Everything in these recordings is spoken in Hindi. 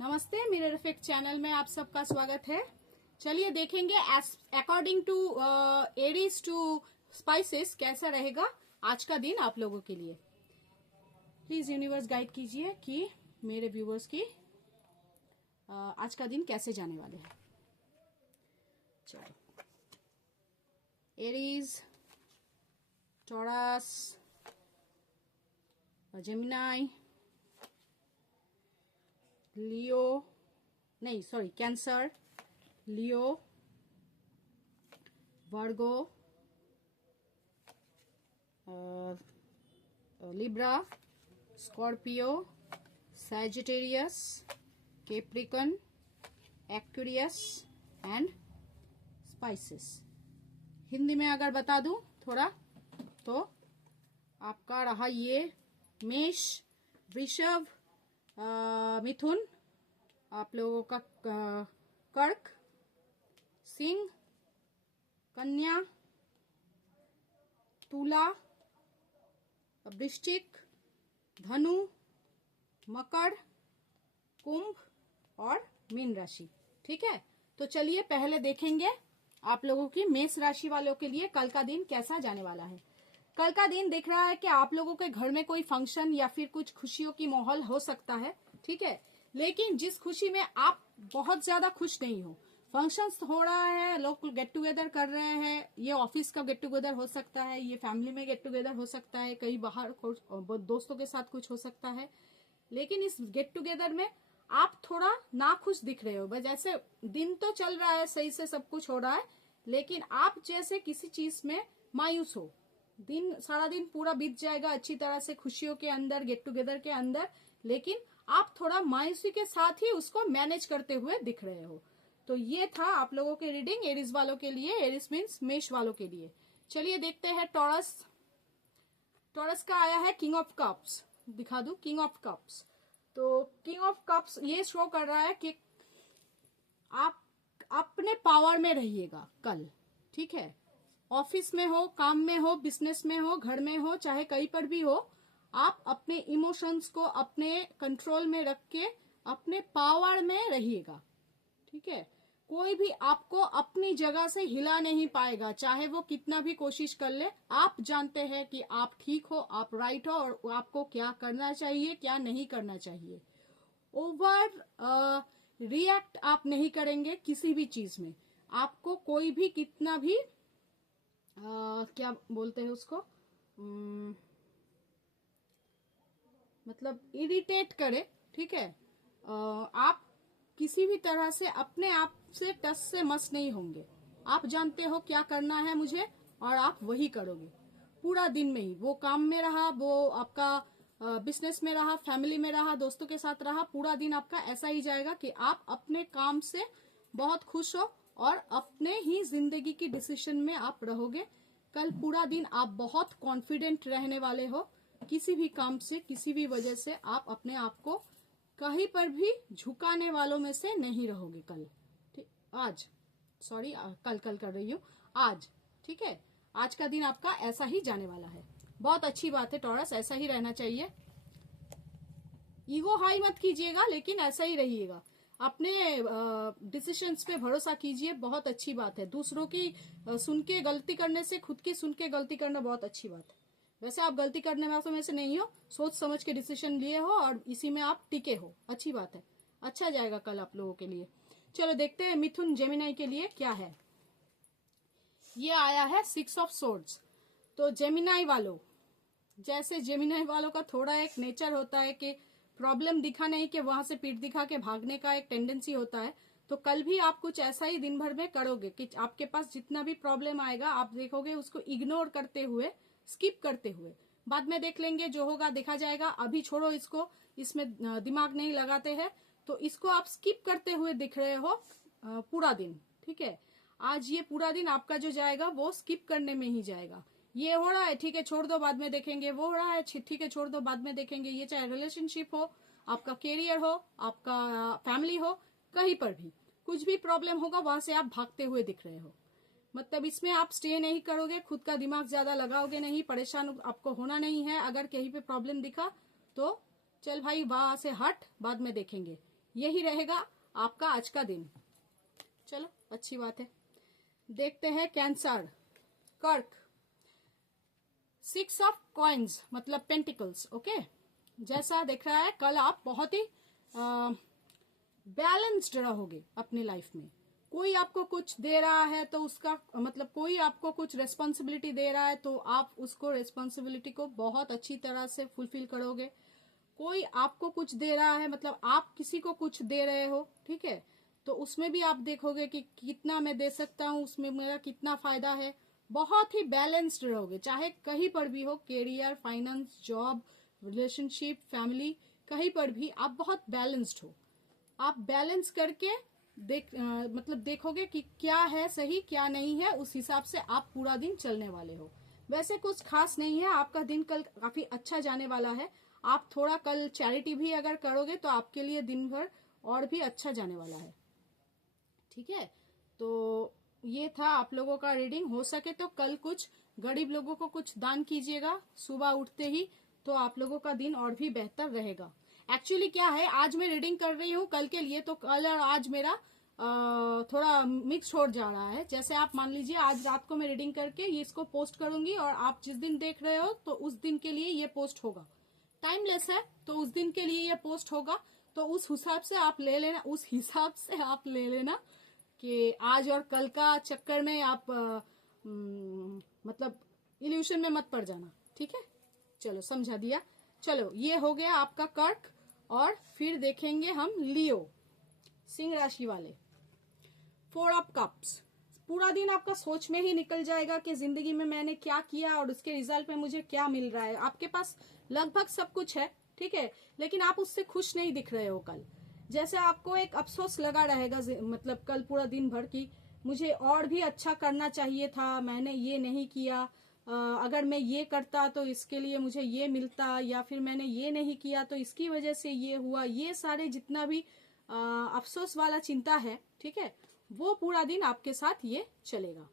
नमस्ते, मेरे रफीक चैनल में आप सबका स्वागत है। चलिए देखेंगे according to Aries to Pisces कैसा रहेगा आज का दिन आप लोगों के लिए। प्लीज यूनिवर्स गाइड कीजिए कि मेरे व्यूवर्स की आज का दिन कैसे जाने वाले हैं। चलो, एरीज, टॉरस, जेमिनाई, लियो, नहीं sorry cancer, Leo, Virgo, Libra, Scorpio, Sagittarius, Capricorn, Aquarius and spices. Hindi में अगर बता दूं थोड़ा तो आपका रहा ये मेष, वृषभ, मिथुन, आप लोगों का कर्क, सिंह, कन्या, तुला, वृश्चिक, धनु, मकर, कुंभ और मीन राशि। ठीक है, तो चलिए पहले देखेंगे आप लोगों की मेष राशि वालों के लिए कल का दिन कैसा जाने वाला है। कल का दिन दिख रहा है कि आप लोगों के घर में कोई फंक्शन या फिर कुछ खुशियों की माहौल हो सकता है। ठीक है, लेकिन जिस खुशी में आप बहुत ज्यादा खुश नहीं हो, फंक्शंस हो रहा है, लोग गेट टुगेदर कर रहे हैं, ये ऑफिस का गेट टुगेदर हो सकता है, ये फैमिली में गेट टुगेदर हो सकता है, कहीं बाहर दोस्तों के साथ कुछ हो सकता है, लेकिन इस गेट टुगेदर में आप थोड़ा नाखुश दिख रहे हो। बस जैसे दिन तो चल रहा है, सही से सब कुछ हो रहा है, लेकिन आप जैसे किसी चीज में मायूस हो। दिन सारा दिन पूरा बीत जाएगा अच्छी तरह से खुशियों के अंदर, गेट टुगेदर के अंदर, लेकिन आप थोड़ा मायूसी के साथ ही उसको मैनेज करते हुए दिख रहे हो। तो ये था आप लोगों की रीडिंग एरीज वालों के लिए, एरीज मीन्स मेष वालों के लिए। चलिए देखते हैं टॉरस। टॉरस का आया है किंग ऑफ कप्स। दिखा दूं किंग ऑफ कप्स। तो किंग ऑफ कप्स ये शो कर रहा है कि आप अपने पावर में रहिएगा कल। ठीक है, ऑफिस में हो, काम में हो, बिजनेस में हो, घर में हो, चाहे कहीं पर भी हो, आप अपने इमोशंस को अपने कंट्रोल में रख के अपने पावर में रहिएगा। ठीक है, कोई भी आपको अपनी जगह से हिला नहीं पाएगा, चाहे वो कितना भी कोशिश कर ले। आप जानते हैं कि आप ठीक हो, आप राइट हो और आपको क्या करना चाहिए, क्या नहीं करना चाहिए। ओवर रिएक्ट आप नहीं करेंगे किसी भी चीज में। आपको कोई भी कितना भी क्या बोलते हैं उसको, मतलब इरिटेट करे, ठीक है, आप किसी भी तरह से अपने आप से टस से मस नहीं होंगे। आप जानते हो क्या करना है मुझे और आप वही करोगे पूरा दिन में ही। वो काम में रहा, वो आपका बिजनेस में रहा, फैमिली में रहा, दोस्तों के साथ रहा, पूरा दिन आपका ऐसा ही जाएगा कि आप अपने काम से बहुत खुश हो और अपने ही जिंदगी की डिसीजन में आप रहोगे। कल पूरा दिन आप बहुत कॉन्फिडेंट रहने वाले हो। किसी भी काम से, किसी भी वजह से आप अपने आप को कहीं पर भी झुकाने वालों में से नहीं रहोगे कल। ठीक, आज सॉरी कल कर रही हूँ, आज। ठीक है, आज का दिन आपका ऐसा ही जाने वाला है। बहुत अच्छी बात है टॉरस, ऐसा ही रहना चाहिए। ईगो हाई मत कीजिएगा, लेकिन ऐसा ही रहिएगा। अपने डिसीजंस पे भरोसा कीजिए, बहुत अच्छी बात है। दूसरों की सुन के गलती करने से खुद की सुन के गलती करना बहुत अच्छी बात है। वैसे आप गलती करने वालों में से नहीं हो, सोच समझ के डिसीजन लिए हो और इसी में आप टिके हो, अच्छी बात है। अच्छा जाएगा कल आप लोगों के लिए। चलो देखते हैं मिथुन जेमिनाई के लिए क्या है। ये आया है 6 ऑफ सोर्ड्स। तो जेमिनाई वालों, जैसे जेमिनाई वालों का थोड़ा एक नेचर होता है कि प्रॉब्लम दिखा नहीं कि वहां से पीठ दिखा के भागने का एक टेंडेंसी होता है। तो कल भी आप कुछ ऐसा ही दिन भर में करोगे कि आपके पास जितना भी प्रॉब्लम आएगा आप देखोगे उसको इग्नोर करते हुए, स्किप करते हुए, बाद में देख लेंगे, जो होगा देखा जाएगा, अभी छोड़ो इसको, इसमें दिमाग नहीं लगाते हैं। तो इसको आप स्किप करते हुए दिख रहे हो पूरा दिन। ठीक है, आज ये पूरा दिन आपका जो जाएगा वो स्किप करने में ही जाएगा। ये हो रहा है, ठीक है छोड़ दो बाद में देखेंगे, वो हो रहा है, ठीक है छोड़ दो बाद में देखेंगे। ये चाहे रिलेशनशिप हो, आपका कैरियर हो, आपका फैमिली हो, कहीं पर भी कुछ भी प्रॉब्लम होगा वहां से आप भागते हुए दिख रहे हो। मतलब इसमें आप स्टे नहीं करोगे, खुद का दिमाग ज्यादा लगाओगे नहीं, परेशान आपको होना नहीं है। अगर कहीं पे प्रॉब्लम दिखा तो चल भाई वहां से हट, बाद में देखेंगे। यही रहेगा आपका आज का दिन। चलो अच्छी बात है। देखते हैं कैंसर, कर्क, 6 ऑफ कॉइन्स मतलब पेंटिकल्स। ओके, जैसा दिख रहा है कल आप बहुत ही बैलेंस्ड रहोगे अपनी लाइफ में। कोई आपको कुछ दे रहा है तो उसका मतलब कोई आपको कुछ रेस्पॉन्सिबिलिटी दे रहा है तो आप उसको रेस्पॉन्सिबिलिटी को बहुत अच्छी तरह से फुलफिल करोगे। कोई आपको कुछ दे रहा है मतलब आप किसी को कुछ दे रहे हो, ठीक है, तो उसमें भी आप देखोगे कि कितना मैं दे सकता हूँ, उसमें मेरा कितना फायदा है। बहुत ही बैलेंस्ड रहोगे, चाहे कहीं पर भी हो, career, finance, job, relationship, family, कहीं पर भी आप बहुत बैलेंस्ड हो। आप बैलेंस करके मतलब देखोगे कि क्या है सही क्या नहीं है, उस हिसाब से आप पूरा दिन चलने वाले हो। वैसे कुछ खास नहीं है, आपका दिन कल काफी अच्छा जाने वाला है। आप थोड़ा कल चैरिटी भी अगर करोगे तो आपके लिए दिन भर और भी अच्छा जाने वाला है। ठीक है, तो ये था आप लोगों का रीडिंग। हो सके तो कल कुछ गरीब लोगों को कुछ दान कीजिएगा सुबह उठते ही, तो आप लोगों का दिन और भी बेहतर रहेगा। एक्चुअली क्या है, आज मैं रीडिंग कर रही हूँ कल के लिए, तो कल और आज मेरा थोड़ा मिक्स हो जा रहा है। जैसे आप मान लीजिए आज रात को मैं रीडिंग करके ये इसको पोस्ट करूंगी और आप जिस दिन देख रहे हो तो उस दिन के लिए ये पोस्ट होगा। टाइमलेस है तो उस दिन के लिए ये पोस्ट होगा, तो उस हिसाब से आप ले लेना, उस हिसाब से आप ले लेना कि आज और कल का चक्कर में आप मतलब इल्यूशन में मत पड़ जाना। ठीक है, चलो समझा दिया। चलो ये हो गया आपका कर्क, और फिर देखेंगे हम लियो, सिंह राशि वाले। 4 ऑफ कप्स। पूरा दिन आपका सोच में ही निकल जाएगा कि जिंदगी में मैंने क्या किया और उसके रिजल्ट में मुझे क्या मिल रहा है। आपके पास लगभग सब कुछ है, ठीक है, लेकिन आप उससे खुश नहीं दिख रहे हो कल। जैसे आपको एक अफसोस लगा रहेगा मतलब कल पूरा दिन भर की मुझे और भी अच्छा करना चाहिए था, मैंने ये नहीं किया, अगर मैं ये करता तो इसके लिए मुझे ये मिलता, या फिर मैंने ये नहीं किया तो इसकी वजह से ये हुआ। ये सारे जितना भी अफसोस वाला चिंता है, ठीक है, वो पूरा दिन आपके साथ ये चलेगा।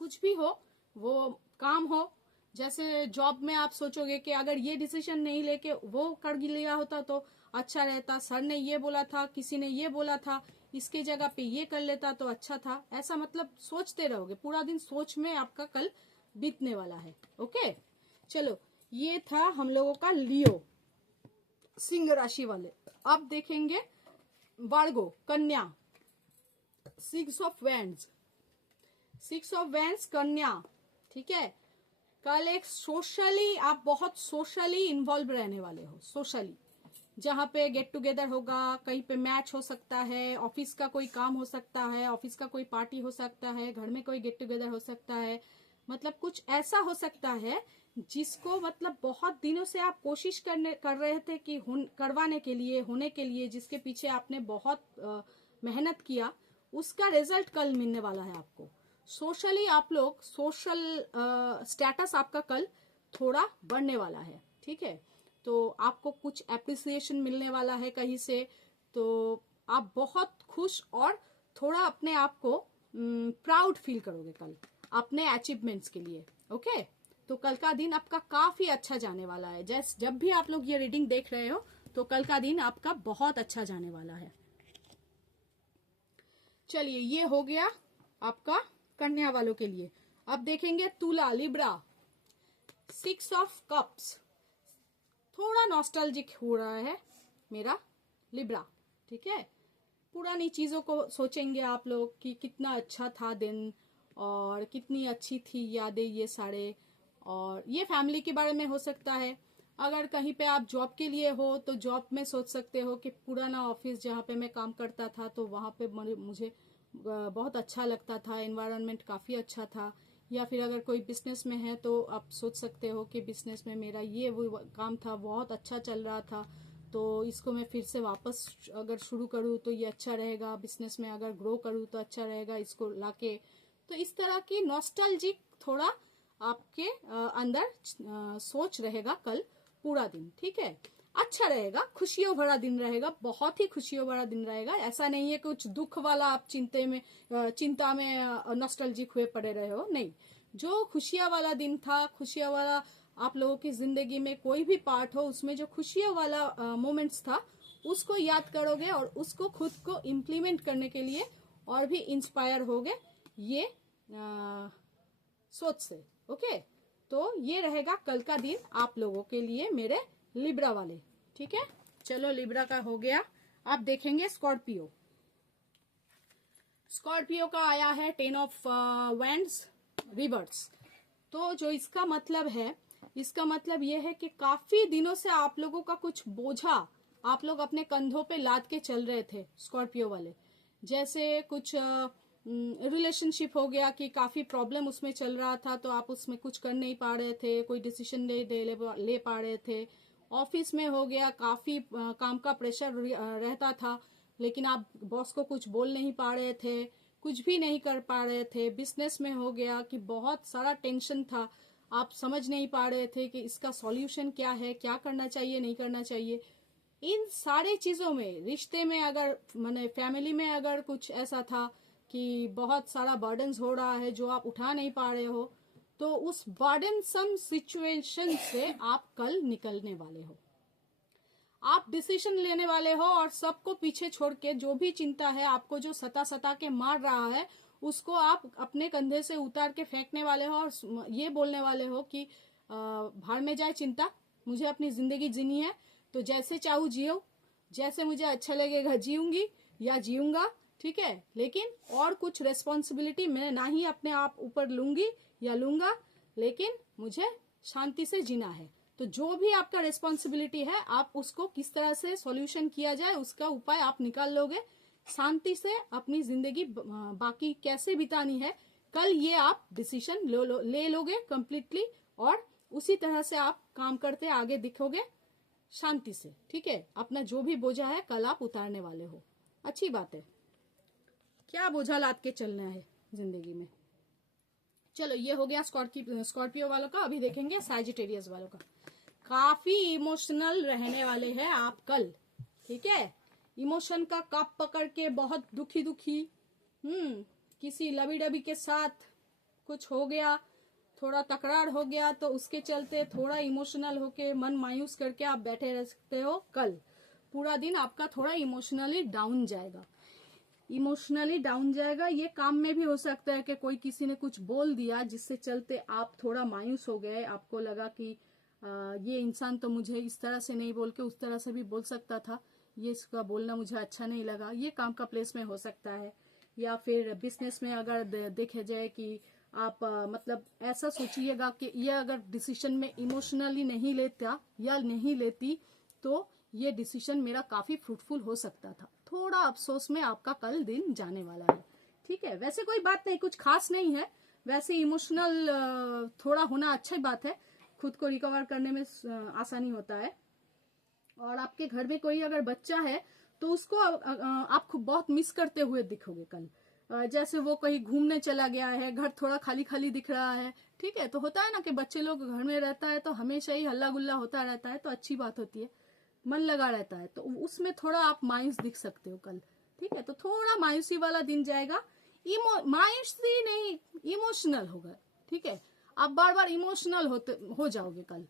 कुछ भी हो, वो काम हो, जैसे जॉब में आप सोचोगे कि अगर ये डिसीजन नहीं लेके वो कर लिया होता तो अच्छा रहता, सर ने ये बोला था, किसी ने ये बोला था, इसके जगह पे ये कर लेता तो अच्छा था। ऐसा मतलब सोचते रहोगे, पूरा दिन सोच में आपका कल बीतने वाला है। ओके, चलो ये था हम लोगों का लियो, सिंह राशि वाले। अब देखेंगे वर्गो, कन्या, 6 ऑफ वैंड्स, 6 ऑफ वैंड्स, कन्या। ठीक है, कल एक सोशली आप बहुत सोशली इन्वॉल्व रहने वाले हो। सोशली जहाँ पे गेट टुगेदर होगा, कहीं पे मैच हो सकता है, ऑफिस का कोई काम हो सकता है, ऑफिस का कोई पार्टी हो सकता है, घर में कोई गेट टुगेदर हो सकता है, मतलब कुछ ऐसा हो सकता है जिसको मतलब बहुत दिनों से आप कोशिश कर रहे थे कि करवाने के लिए, होने के लिए, जिसके पीछे आपने बहुत मेहनत किया, उसका रिजल्ट कल मिलने वाला है आपको। सोशली आप लोग, सोशल स्टेटस आपका कल थोड़ा बढ़ने वाला है। ठीक है, तो आपको कुछ एप्रिसिएशन मिलने वाला है कहीं से, तो आप बहुत खुश और थोड़ा अपने आप को प्राउड फील करोगे कल अपने अचीवमेंट्स के लिए। ओके, तो कल का दिन आपका काफी अच्छा जाने वाला है। जब भी आप लोग ये रीडिंग देख रहे हो तो कल का दिन आपका बहुत अच्छा जाने वाला है। चलिए ये हो गया आपका कन्या वालों के लिए। अब देखेंगे तुला, लिब्रा, 6 ऑफ कप्स। थोड़ा नॉस्टैल्जिक हो रहा है मेरा लिब्रा। ठीक है, पुरानी चीजों को सोचेंगे आप लोग कि कितना अच्छा था दिन और कितनी अच्छी थी यादें ये सारे, और ये फैमिली के बारे में हो सकता है। अगर कहीं पे आप जॉब के लिए हो तो जॉब में सोच सकते हो कि पुराना ऑफिस जहाँ पे मैं काम करता था तो वहाँ पे मुझे बहुत अच्छा लगता था, एनवायरनमेंट काफ़ी अच्छा था। या फिर अगर कोई बिजनेस में है तो आप सोच सकते हो कि बिजनेस में मेरा ये वो काम था, बहुत अच्छा चल रहा था, तो इसको मैं फिर से वापस अगर शुरू करूँ तो ये अच्छा रहेगा, बिजनेस में अगर ग्रो करूँ तो अच्छा रहेगा इसको लाके। तो इस तरह की नॉस्टैल्जिक थोड़ा आपके अंदर सोच रहेगा कल पूरा दिन। ठीक है, अच्छा रहेगा, खुशियों भरा दिन रहेगा, बहुत ही खुशियों भरा दिन रहेगा। ऐसा नहीं है कुछ दुख वाला आप चिंता में नॉस्टैल्जिक हुए पड़े रहे हो, नहीं। जो खुशियां वाला दिन था, खुशियां वाला आप लोगों की जिंदगी में कोई भी पार्ट हो उसमें जो खुशियों वाला मोमेंट्स था उसको याद करोगे और उसको खुद को इम्प्लीमेंट करने के लिए और भी इंस्पायर होगे ये सोच से। ओके, तो ये रहेगा कल का दिन आप लोगों के लिए मेरे लिब्रा वाले। ठीक है, चलो लिब्रा का हो गया। आप देखेंगे स्कॉर्पियो। स्कॉर्पियो का आया है 10 ऑफ वैंड्स रिवर्स। तो जो इसका मतलब है, इसका मतलब ये है कि काफी दिनों से आप लोगों का कुछ बोझा आप लोग अपने कंधों पे लाद के चल रहे थे स्कॉर्पियो वाले। जैसे कुछ रिलेशनशिप हो गया कि काफी प्रॉब्लम उसमें चल रहा था, तो आप उसमें कुछ कर नहीं पा रहे थे, कोई डिसीजन नहीं ले पा रहे थे। ऑफिस में हो गया, काफी काम का प्रेशर रहता था, लेकिन आप बॉस को कुछ बोल नहीं पा रहे थे, कुछ भी नहीं कर पा रहे थे। बिजनेस में हो गया कि बहुत सारा टेंशन था, आप समझ नहीं पा रहे थे कि इसका सॉल्यूशन क्या है, क्या करना चाहिए नहीं करना चाहिए। इन सारी चीजों में, रिश्ते में अगर माने फैमिली में अगर कुछ ऐसा था कि बहुत सारा बर्डन्स हो रहा है जो आप उठा नहीं पा रहे हो, तो उस बर्डनसम सिचुएशन से आप कल निकलने वाले हो। आप डिसीजन लेने वाले हो और सबको पीछे छोड़ के, जो भी चिंता है आपको जो सता के मार रहा है, उसको आप अपने कंधे से उतार के फेंकने वाले हो और ये बोलने वाले हो कि भाड़ में जाए चिंता, मुझे अपनी जिंदगी जीनी है, तो जैसे चाहूँ जियो, जैसे मुझे अच्छा लगेगा जीऊंगी या जीऊंगा। ठीक है, लेकिन और कुछ रेस्पॉन्सिबिलिटी मैं ना ही अपने आप ऊपर लूंगी या लूंगा, लेकिन मुझे शांति से जीना है। तो जो भी आपका रेस्पॉन्सिबिलिटी है, आप उसको किस तरह से सॉल्यूशन किया जाए उसका उपाय आप निकाल लोगे। शांति से अपनी जिंदगी बाकी कैसे बितानी है, कल ये आप डिसीजन ले लोगे कंप्लीटली, और उसी तरह से आप काम करते आगे दिखोगे शांति से। ठीक है, अपना जो भी बोझा है कल आप उतारने वाले हो। अच्छी बात है, क्या बोझा लाद के चलना है जिंदगी में। चलो ये हो गया स्कॉर्पियो वालों का। अभी देखेंगे सैजिटेरियस वालों का। काफी इमोशनल रहने वाले हैं आप कल। ठीक है, इमोशन का कप पकड़ के बहुत दुखी किसी लबी डबी के साथ कुछ हो गया, थोड़ा तकरार हो गया, तो उसके चलते थोड़ा इमोशनल होके मन मायूस करके आप बैठे रह सकते हो। कल पूरा दिन आपका थोड़ा इमोशनली डाउन जाएगा। इमोशनली डाउन जाएगा, ये काम में भी हो सकता है कि कोई किसी ने कुछ बोल दिया जिससे चलते आप थोड़ा मायूस हो गए। आपको लगा कि ये इंसान तो मुझे इस तरह से नहीं बोल के उस तरह से भी बोल सकता था, ये इसका बोलना मुझे अच्छा नहीं लगा। ये काम का प्लेस में हो सकता है। या फिर बिजनेस में अगर देखे जाए कि आप मतलब ऐसा सोचिएगा कि ये अगर डिसीजन में इमोशनली नहीं लेता या नहीं लेती, तो ये डिसीजन मेरा काफी फ्रूटफुल हो सकता था। थोड़ा अफसोस में आपका कल दिन जाने वाला है। ठीक है, वैसे कोई बात नहीं, कुछ खास नहीं है। वैसे इमोशनल थोड़ा होना अच्छी बात है, खुद को रिकवर करने में आसानी होता है। और आपके घर में कोई अगर बच्चा है तो उसको आप बहुत मिस करते हुए दिखोगे कल। जैसे वो कहीं घूमने चला गया है, घर थोड़ा खाली खाली दिख रहा है। ठीक है, तो होता है ना कि बच्चे लोग घर में रहता है तो हमेशा ही हल्ला गुल्ला होता रहता है, तो अच्छी बात होती है, मन लगा रहता है, तो उसमें थोड़ा आप मायूस दिख सकते हो कल। ठीक है, तो थोड़ा मायूसी वाला दिन जाएगा। मायूसी नहीं, इमोशनल होगा। ठीक है, आप बार बार इमोशनल हो जाओगे कल।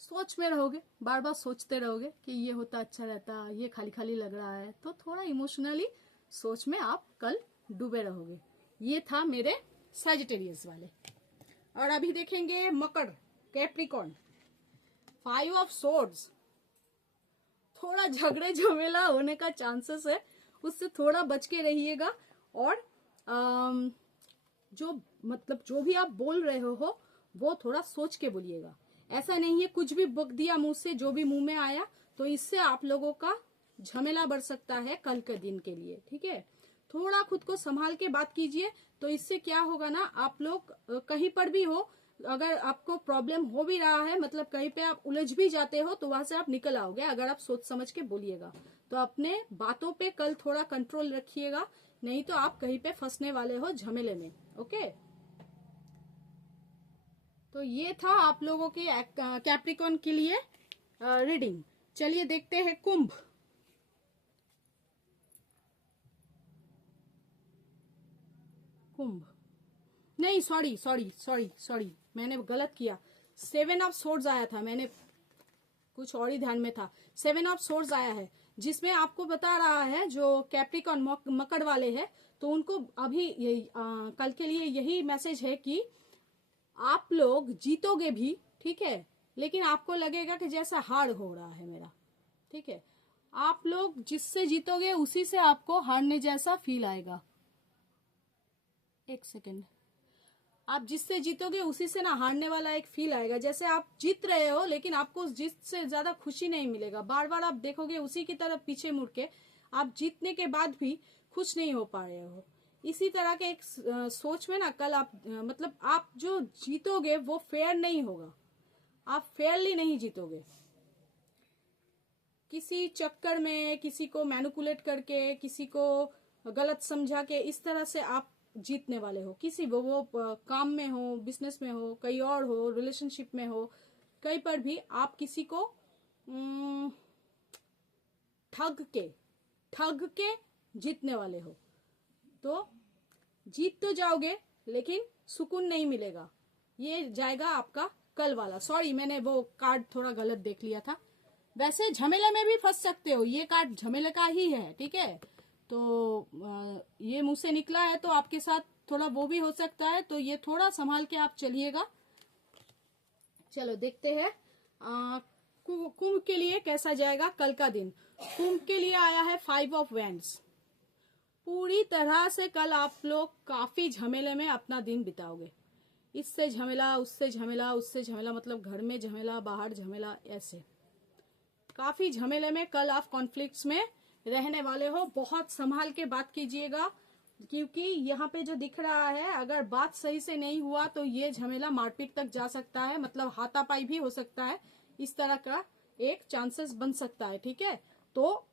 सोच में रहोगे, बार बार सोचते रहोगे कि ये होता अच्छा रहता, ये खाली खाली लग रहा है, तो थोड़ा इमोशनली सोच में आप कल डूबे रहोगे। ये था मेरे सैजिटेरियस वाले। और अभी देखेंगे मकर, कैप्रिकॉर्न। 5 of swords. थोड़ा झगड़े झमेला होने का चांसेस है, उससे थोड़ा बच के रहिएगा। और जो भी आप बोल रहे हो वो थोड़ा सोच के बोलिएगा। ऐसा नहीं है कुछ भी बक दिया मुंह से, जो भी मुंह में आया, तो इससे आप लोगों का झमेला बढ़ सकता है कल के दिन के लिए। ठीक है, थोड़ा खुद को संभाल के बात कीजिए, तो इससे क्या होगा ना, आप लोग कहीं पर भी हो, अगर आपको प्रॉब्लम हो भी रहा है, मतलब कहीं पे आप उलझ भी जाते हो, तो वहां से आप निकल आओगे अगर आप सोच समझ के बोलिएगा। तो अपने बातों पे कल थोड़ा कंट्रोल रखिएगा, नहीं तो आप कहीं पे फंसने वाले हो झमेले में। ओके, तो ये था आप लोगों के कैप्रिकॉर्न के लिए रीडिंग। चलिए देखते हैं कुंभ। कुंभ नहीं, सॉरी, मैंने गलत किया। 7 ऑफ सोर्ड्स आया था, मैंने कुछ और ही ध्यान में था। 7 ऑफ सोर्ड्स आया है, जिसमें आपको बता रहा है जो कैप्रिकॉन मकर वाले हैं, तो उनको अभी कल के लिए यही मैसेज है कि आप लोग जीतोगे भी, ठीक है, लेकिन आपको लगेगा कि जैसा हार हो रहा है मेरा, ठीक है। आप लोग जिससे जीतोगे उसी से आपको हारने जैसा फील आएगा। एक सेकेंड, आप जिससे जीतोगे उसी से ना हारने वाला एक फील आएगा, जैसे आप जीत रहे हो लेकिन आपको उस जीत से ज्यादा खुशी नहीं मिलेगा। बार बार आप देखोगे उसी की तरफ पीछे मुड़ के, आप जीतने के बाद भी खुश नहीं हो पा रहे हो। इसी तरह के एक सोच में ना कल आप मतलब आप जो जीतोगे वो फेयर नहीं होगा, आप फेयरली नहीं जीतोगे। किसी चक्कर में, किसी को मैनिपुलेट करके, किसी को गलत समझा के, इस तरह से आप जीतने वाले हो। किसी वो काम में हो, बिजनेस में हो, कहीं और हो, रिलेशनशिप में हो, कहीं पर भी आप किसी को ठग के जीतने वाले हो। तो जीत तो जाओगे लेकिन सुकून नहीं मिलेगा। ये जाएगा आपका कल वाला। सॉरी, मैंने वो कार्ड थोड़ा गलत देख लिया था। वैसे झमेले में भी फंस सकते हो, ये कार्ड झमेले का ही है, ठीक है। तो ये मुंह से निकला है तो आपके साथ थोड़ा वो भी हो सकता है, तो ये थोड़ा संभाल के आप चलिएगा। चलो देखते हैं कुंभ के लिए कैसा जाएगा कल का दिन। कुंभ के लिए आया है 5 ऑफ वैंड्स। पूरी तरह से कल आप लोग काफी झमेले में अपना दिन बिताओगे। इससे झमेला, उससे झमेला, उससे झमेला, मतलब घर में झमेला, बाहर झमेला, ऐसे काफी झमेले में कल आप कॉन्फ्लिक्ट्स में रहने वाले हो। बहुत संभाल के बात कीजिएगा, क्योंकि यहाँ पे जो दिख रहा है, अगर बात सही से नहीं हुआ तो ये झमेला मारपीट तक जा सकता है, मतलब हाथापाई भी हो सकता है। इस तरह का एक चांसेस बन सकता है, ठीक है। तो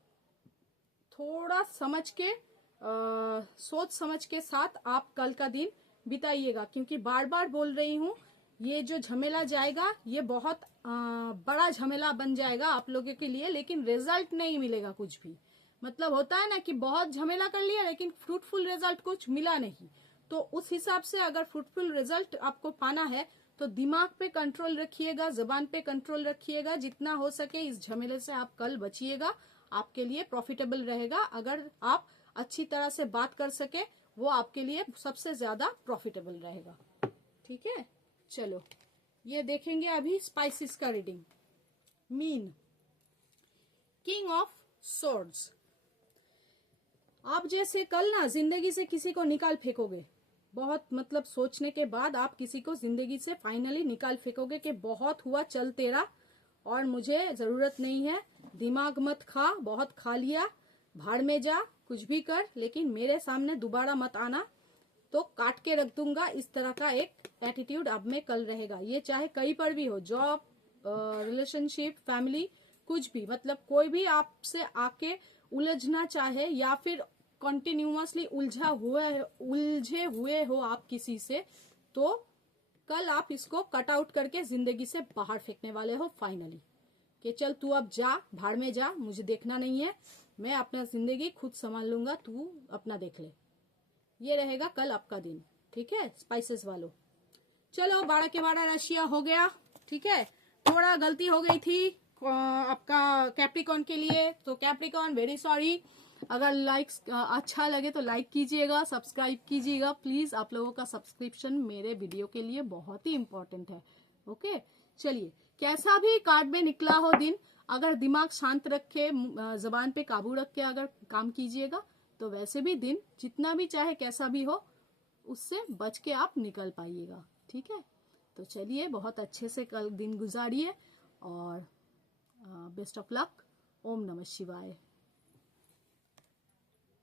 थोड़ा समझ के सोच समझ के साथ आप कल का दिन बिताइएगा, क्योंकि बार बार बोल रही हूँ, ये जो झमेला जाएगा ये बहुत बड़ा झमेला बन जाएगा आप लोगों के लिए, लेकिन रिजल्ट नहीं मिलेगा कुछ भी। मतलब होता है ना कि बहुत झमेला कर लिया लेकिन फ्रूटफुल रिजल्ट कुछ मिला नहीं। तो उस हिसाब से अगर फ्रूटफुल रिजल्ट आपको पाना है तो दिमाग पे कंट्रोल रखिएगा, जबान पे कंट्रोल रखिएगा। जितना हो सके इस झमेले से आप कल बचिएगा, आपके लिए प्रॉफिटेबल रहेगा। अगर आप अच्छी तरह से बात कर सके वो आपके लिए सबसे ज्यादा प्रॉफिटेबल रहेगा, ठीक है। चलो ये देखेंगे अभी स्पाइसेस का reading. Mean, king of swords. आप जैसे कल ना जिंदगी से किसी को निकाल फेंकोगे, बहुत मतलब सोचने के बाद आप किसी को जिंदगी से फाइनली निकाल फेंकोगे कि बहुत हुआ, चल तेरा, और मुझे जरूरत नहीं है। दिमाग मत खा, बहुत खा लिया, भाड़ में जा, कुछ भी कर, लेकिन मेरे सामने दोबारा मत आना, तो काट के रख दूंगा। इस तरह का एक एटीट्यूड अब में कल रहेगा। ये चाहे कहीं पर भी हो, जॉब, रिलेशनशिप, फैमिली, कुछ भी, मतलब कोई भी आपसे आके उलझना चाहे या फिर कंटिन्यूअसली उलझे हुए हो आप किसी से, तो कल आप इसको कट आउट करके जिंदगी से बाहर फेंकने वाले हो फाइनली, कि चल तू अब जा, भाड़ में जा, मुझे देखना नहीं है, मैं अपना जिंदगी खुद संभाल लूंगा, तू अपना देख ले। ये रहेगा कल आपका दिन, ठीक है स्पाइसेस वालों। चलो 12 के 12 राशियां हो गया, ठीक है। थोड़ा गलती हो गई थी आपका कैप्रिकॉन के लिए, तो कैप्रिकॉन वेरी सॉरी। अगर लाइक्स अच्छा लगे तो लाइक कीजिएगा, सब्सक्राइब कीजिएगा प्लीज। आप लोगों का सब्सक्रिप्शन मेरे वीडियो के लिए बहुत ही इंपॉर्टेंट है, ओके। चलिए, कैसा भी कार्ड में निकला हो दिन, अगर दिमाग शांत रखे, जबान पे काबू रख के अगर काम कीजिएगा तो वैसे भी दिन जितना भी चाहे कैसा भी हो उससे बच के आप निकल पाइएगा, ठीक है। तो चलिए, बहुत अच्छे से कल दिन गुजारिए और बेस्ट ऑफ लक। ओम नमः शिवाय।